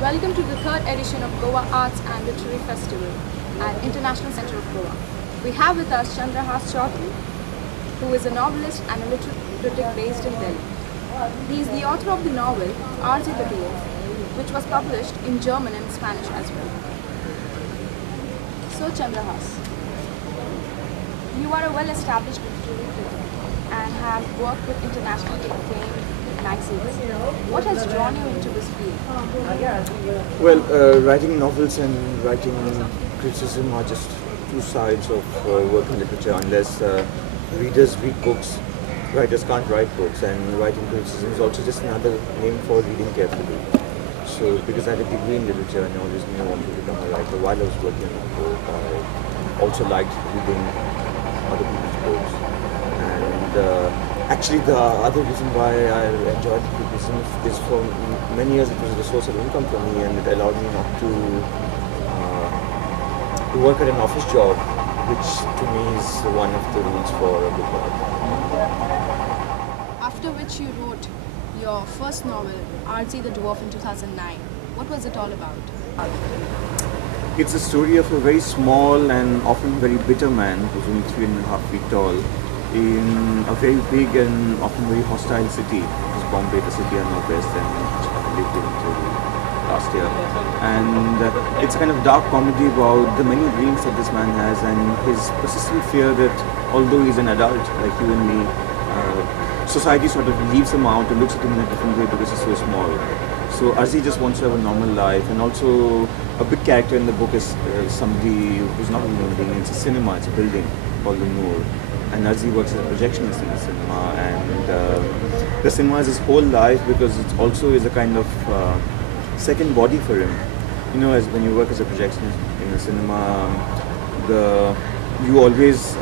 Welcome to the third edition of Goa Arts and Literary Festival at International Centre of Goa. We have with us Chandrahas Choudhury, who is a novelist and a literary critic based in Delhi. He is the author of the novel R.J. the Dwarf, which was published in German and Spanish as well. So Chandrahas, you are a well-established literary critic and have worked with internationally acclaimed magazines. What has drawn you into this field? Well, writing novels and writing criticism are just two sides of work in literature. Unless readers read books, writers can't write books, and writing criticism is also just another name for reading carefully. So, because I had a degree in literature and I always knew I wanted to become a writer while I was working on a book, I also liked reading other people's books. And actually, the other reason why I enjoyed criticism is for many years it was a source of income for me, and it allowed me not to work at an office job, which to me is one of the rules for a good life. After which you wrote your first novel, R.J. the Dwarf, in 2009. What was it all about? It's a story of a very small and often very bitter man who's only 3.5 feet tall in a very big and often very hostile city, which is Bombay, the city I know best and which I lived in until last year. And it's a kind of dark comedy about the many dreams that this man has and his persistent fear that although he's an adult like you and me, society sort of leaves him out and looks at him in a different way because he's so small. So Arzi just wants to have a normal life, and also a big character in the book is somebody who's not a human being. It's a cinema, it's a building called the Noor. And Arzi works as a projectionist in the cinema, and the cinema is his whole life because it also is a kind of second body for him. You know, as when you work as a projectionist in a cinema, you always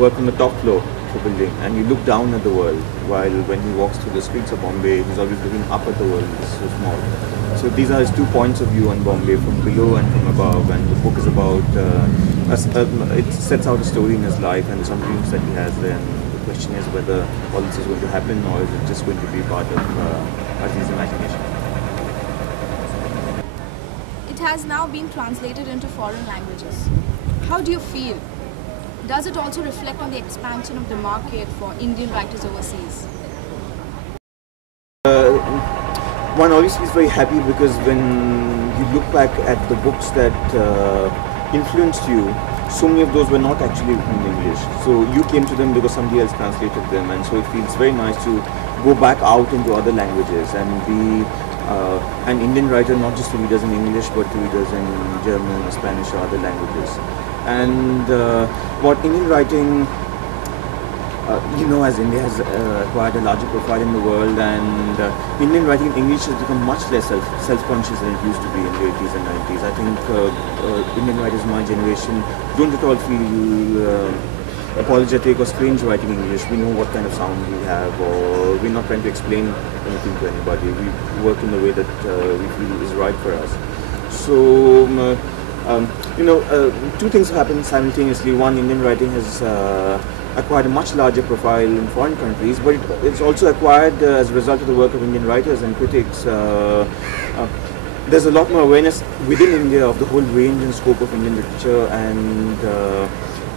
work on the top floor of a building and you look down at the world, while when he walks through the streets of Bombay, he's always looking up at the world. It's so small. So these are his 2 points of view on Bombay, from below and from above, and the book is about, it sets out a story in his life and some dreams that he has there, and the question is whether all this is going to happen or is it just going to be part of Arzi's imagination. It has now been translated into foreign languages. How do you feel? Does it also reflect on the expansion of the market for Indian writers overseas? One always feels very happy because when you look back at the books that influenced you, so many of those were not actually written in English. So you came to them because somebody else translated them, and so it feels very nice to go back out into other languages and be an Indian writer, not just to readers in English but to readers in German, Spanish or other languages. And what Indian writing, as India has acquired a larger profile in the world, and Indian writing in English has become much less self-conscious than it used to be in the 80s and 90s. I think Indian writers of my generation don't at all feel apologetic or strange writing English. We know what kind of sound we have, or we're not trying to explain anything to anybody. We work in the way that we feel is right for us. So, 2 things happen simultaneously. One, Indian writing has acquired a much larger profile in foreign countries, but it's also acquired as a result of the work of Indian writers and critics. There's a lot more awareness within India of the whole range and scope of Indian literature, and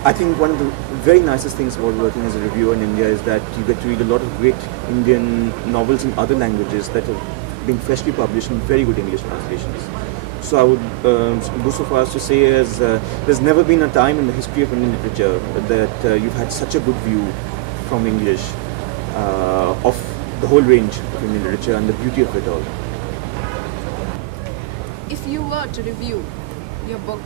I think one of the very nicest things about working as a reviewer in India is that you get to read a lot of great Indian novels in other languages that have been freshly published in very good English translations. So I would go so far as to say as there's never been a time in the history of Indian literature that you've had such a good view from English of the whole range of Indian literature and the beauty of it all. If you were to review your book,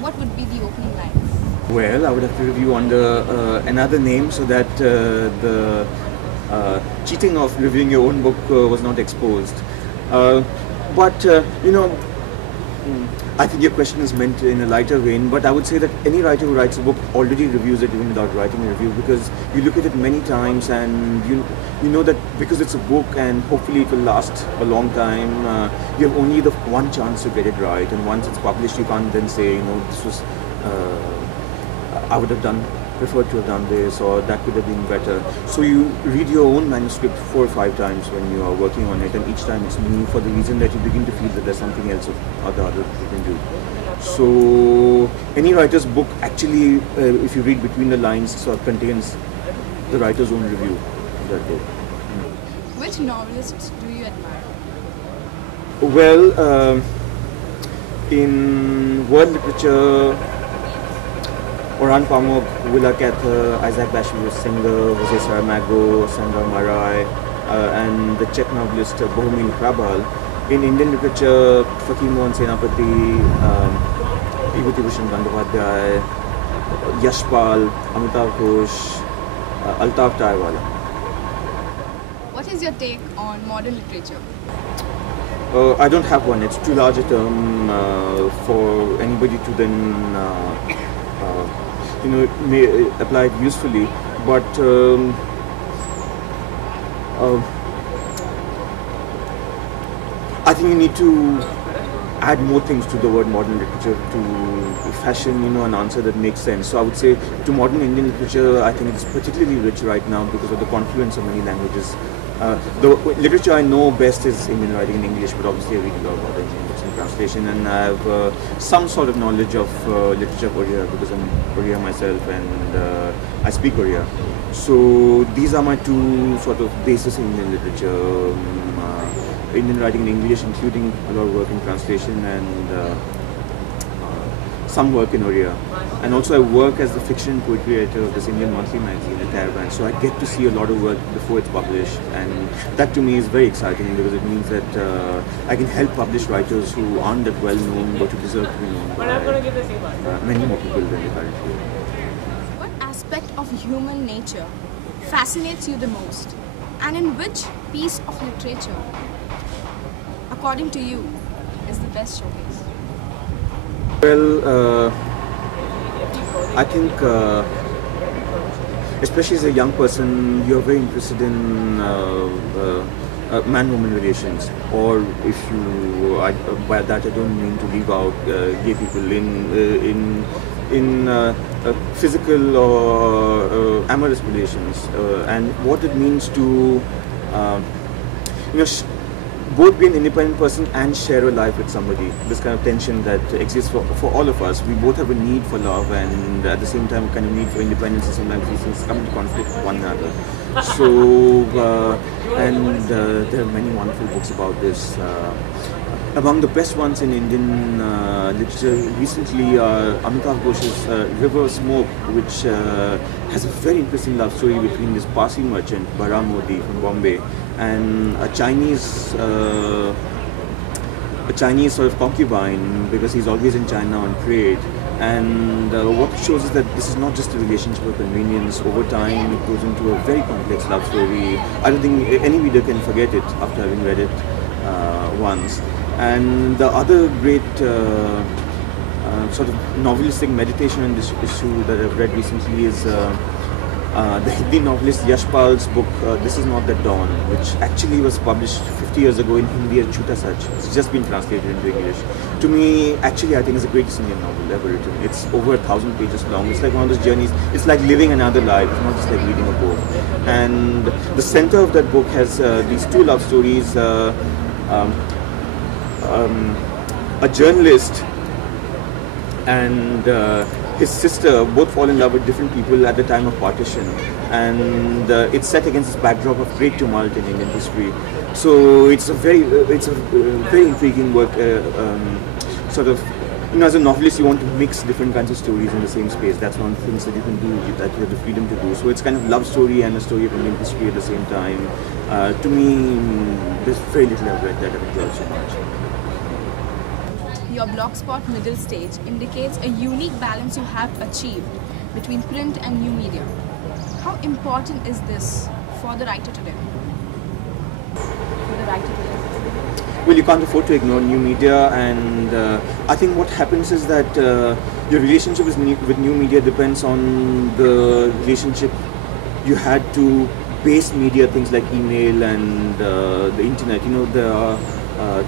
what would be the opening lines? Well, I would have to review under another name so that the cheating of reviewing your own book was not exposed. I think your question is meant in a lighter vein, but I would say that any writer who writes a book already reviews it even without writing a review, because you look at it many times and you know that because it's a book and hopefully it will last a long time, you have only the one chance to get it right, and once it's published you can't then say, this was, I would have done preferred to have done this, or that could have been better. So you read your own manuscript 4 or 5 times when you are working on it, and each time it's new for the reason that you begin to feel that there's something else or the other you can do. So any writer's book actually, if you read between the lines, sort of contains the writer's own review of that book. Which novelists do you admire? Well, in world literature, Orhan Pamuk, Willa Cather, Isaac Bashevis Singer, Jose Saramago, Sandra Marai, and the Czech novelist Bohumil Hrabal. In Indian literature, Fakir Mohan Senapati, Vibhuti Bhushan Bandyopadhyay, Yashpal, Amitav Ghosh, Altaf Taiwala. What is your take on modern literature? I don't have one. It's too large a term for anybody to then, may apply it usefully. But I think you need to add more things to the word modern literature to fashion, an answer that makes sense. So I would say to modern Indian literature, I think it's particularly rich right now because of the confluence of many languages. The literature I know best is Indian writing in English, but obviously I read a lot of other Indian books in translation, and I have some sort of knowledge of literature of Oriya because I'm Oriya myself and I speak Oriya. So these are my two sort of bases in Indian literature. Indian writing in English, including a lot of work in translation and some work in Oriya. And also I work as the fiction and poetry editor of this Indian monthly magazine at Caravan, so I get to see a lot of work before it's published, and that to me is very exciting because it means that I can help publish writers who aren't that well known but who deserve to be known by many more people than they currently are. What aspect of human nature fascinates you the most, and in which piece of literature, according to you, is the best showcase? Well, I think, especially as a young person, you're very interested in man-woman relations, or if you, by that I don't mean to leave out gay people in physical or amorous relations, and what it means to, both be an independent person and share a life with somebody. This kind of tension that exists for all of us. We both have a need for love and at the same time a kind of need for independence, and sometimes these things come into conflict with one another. So, there are many wonderful books about this. Among the best ones in Indian literature recently are Amitav Ghosh's River of Smoke, which has a very interesting love story between this Parsi merchant, Bara Modi from Bombay, and a Chinese sort of concubine, because he's always in China on trade. And what it shows is that this is not just a relationship of convenience. Over time, it goes into a very complex love story. I don't think any reader can forget it after having read it once. And the other great sort of novelistic meditation on this issue that I've read recently is the Hindi novelist Yashpal's book, This Is Not the Dawn, which actually was published 50 years ago in Hindi as Chuta Sach. It's just been translated into English. To me, actually, I think it's the greatest Indian novel ever written. It's over 1,000 pages long. It's like one of those journeys. It's like living another life. It's not just like reading a book. And the center of that book has these two love stories. A journalist and his sister both fall in love with different people at the time of partition, and it's set against this backdrop of great tumult in Indian history. So it's a very intriguing work. Sort of, as a novelist, you want to mix different kinds of stories in the same space. That's one of the things that you can do, that you have the freedom to do. So it's kind of love story and a story of Indian history at the same time. To me, there's very little I've read that I've enjoyed so much. Your blogspot middle stage indicates a unique balance you have achieved between print and new media. How important is this for the writer today? Well, you can't afford to ignore new media, and I think what happens is that your relationship with new media depends on the relationship you had to base media, things like email and the internet.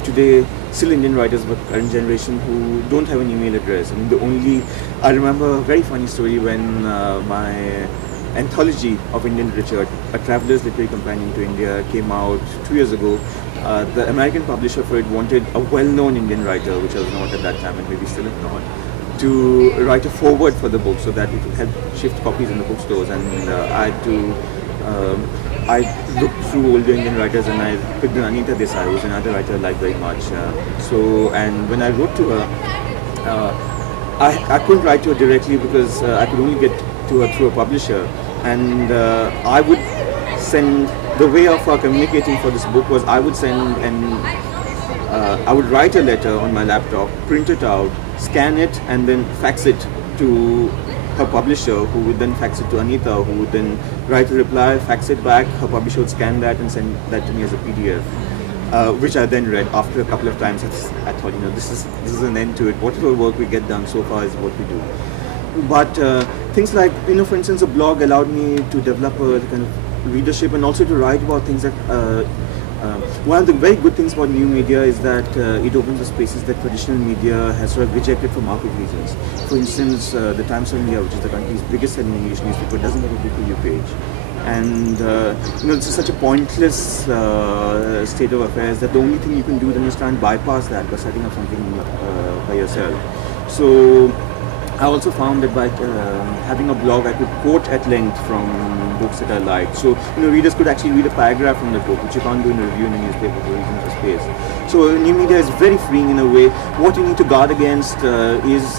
today still Indian writers of the current generation who don't have an email address. I mean, I remember a very funny story when my anthology of Indian literature, A Traveller's Literary Companion to India, came out 2 years ago. The American publisher for it wanted a well-known Indian writer, which I was not at that time and maybe still am not, to write a foreword for the book so that it would help shift copies in the bookstores. And I looked through older Indian writers and I picked Anita Desai, who's another writer I like very much. And when I wrote to her, I couldn't write to her directly because I could only get to her through a publisher. And I would send, the way of communicating for this book was I would send I would write a letter on my laptop, print it out, scan it, and then fax it to her publisher, who would then fax it to Anita, who would then write a reply, fax it back. Her publisher would scan that and send that to me as a PDF, which I then read. After a couple of times, I thought, this is an end to it. Whatever work we get done so far is what we do. But things like, for instance, a blog allowed me to develop a kind of readership and also to write about things that one of the very good things about new media is that it opens the spaces that traditional media has sort of rejected for market reasons. For instance, the Times of India, which is the country's biggest selling English newspaper, doesn't have a book review page. And it's such a pointless state of affairs that the only thing you can do then is try and bypass that by setting up something by yourself. So I also found that by having a blog, I could quote at length from books that I liked. So, readers could actually read a paragraph from the book, which you can't do in a review in a newspaper for reasons of space. So, new media is very freeing in a way. What you need to guard against is,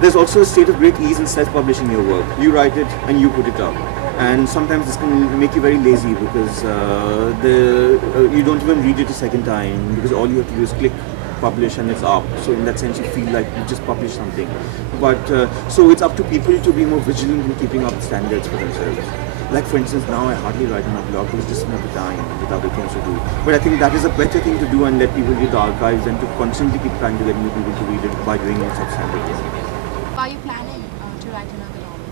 there's also a state of great ease in self-publishing your work. You write it and you put it up. And sometimes this can make you very lazy because you don't even read it a second time because all you have to do is click publish and it's up. So in that sense you feel like you just published something. But so it's up to people to be more vigilant in keeping up standards for themselves. Like for instance, now I hardly write on my blog because just not the time with other things to do. But I think that is a better thing to do and let people read the archives than to constantly keep trying to get new people to read it by doing it such standards. Are you planning to write another novel?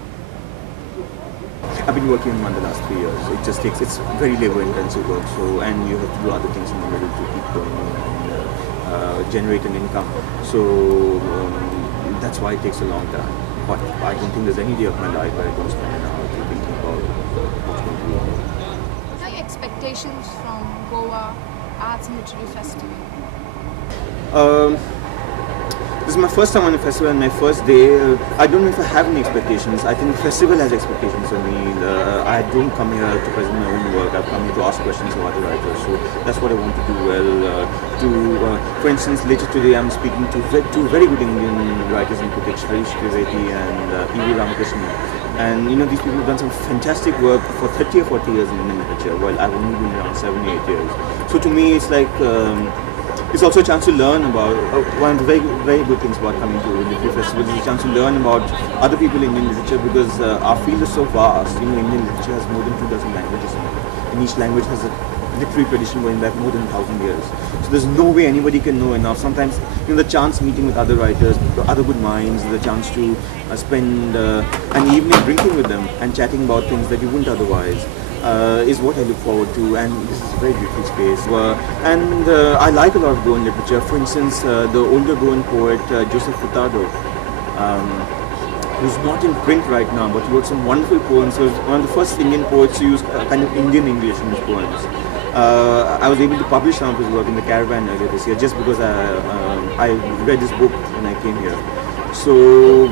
I've been working on the last 3 years. It just takes, it's very labor intensive work, and you have to do other things in the middle to keep going and generate an income. So that's why it takes a long time. But I don't think there's any day of my life where I don't spend an hour thinking about what's going to be. What are your expectations from Goa Arts and Literary Festival? This is my first time on a festival and my first day. I don't know if I have any expectations. I think the festival has expectations on me. I don't come here to present my own work. I've come here to ask questions of other writers. So that's what I want to do well. For instance, later today I'm speaking to two very good Indian writers and critics, Harish Trivedi and E.V. Ramakrishnan. And these people have done some fantastic work for 30 or 40 years in Indian literature, while I've only been around 7 or 8 years. So to me it's like, it's also a chance to learn about, one of the very, very good things about coming to a literary festival is a chance to learn about other people in Indian literature, because our field is so vast. Indian literature has more than 2,000 languages in it. And each language has a literary tradition going back more than 1,000 years. So there's no way anybody can know enough. Sometimes, the chance meeting with other writers, other good minds, the chance to spend an evening drinking with them and chatting about things that you wouldn't otherwise. Is what I look forward to, and this is a very beautiful space. And I like a lot of Goan literature. For instance, the older Goan poet Joseph Furtado, who's not in print right now, but he wrote some wonderful poems. He was one of the first Indian poets to use kind of Indian English in his poems. I was able to publish some of his work in the Caravan earlier this year, just because I read his book when I came here. So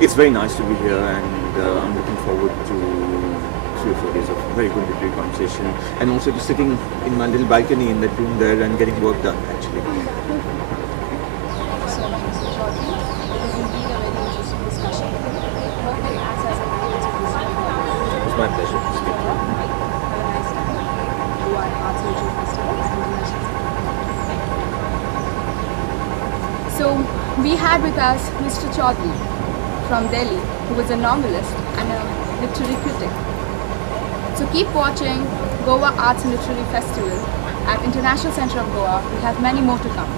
it's very nice to be here, and I'm looking forward to 3 or 4 days of very good literary conversation, and also to sitting in my little balcony in that room there and getting work done, actually. Thank you so much, Mr. Choudhury. It was indeed a very interesting discussion. Hope it acts as a guidance of this. It was my pleasure to speak to you. Have a nice time. Goa Arts and Literary Festival is international. So we had with us Mr. Choudhury from Delhi, who was a novelist and a literary critic. So keep watching Goa Arts and Literary Festival at International Centre of Goa. We have many more to come.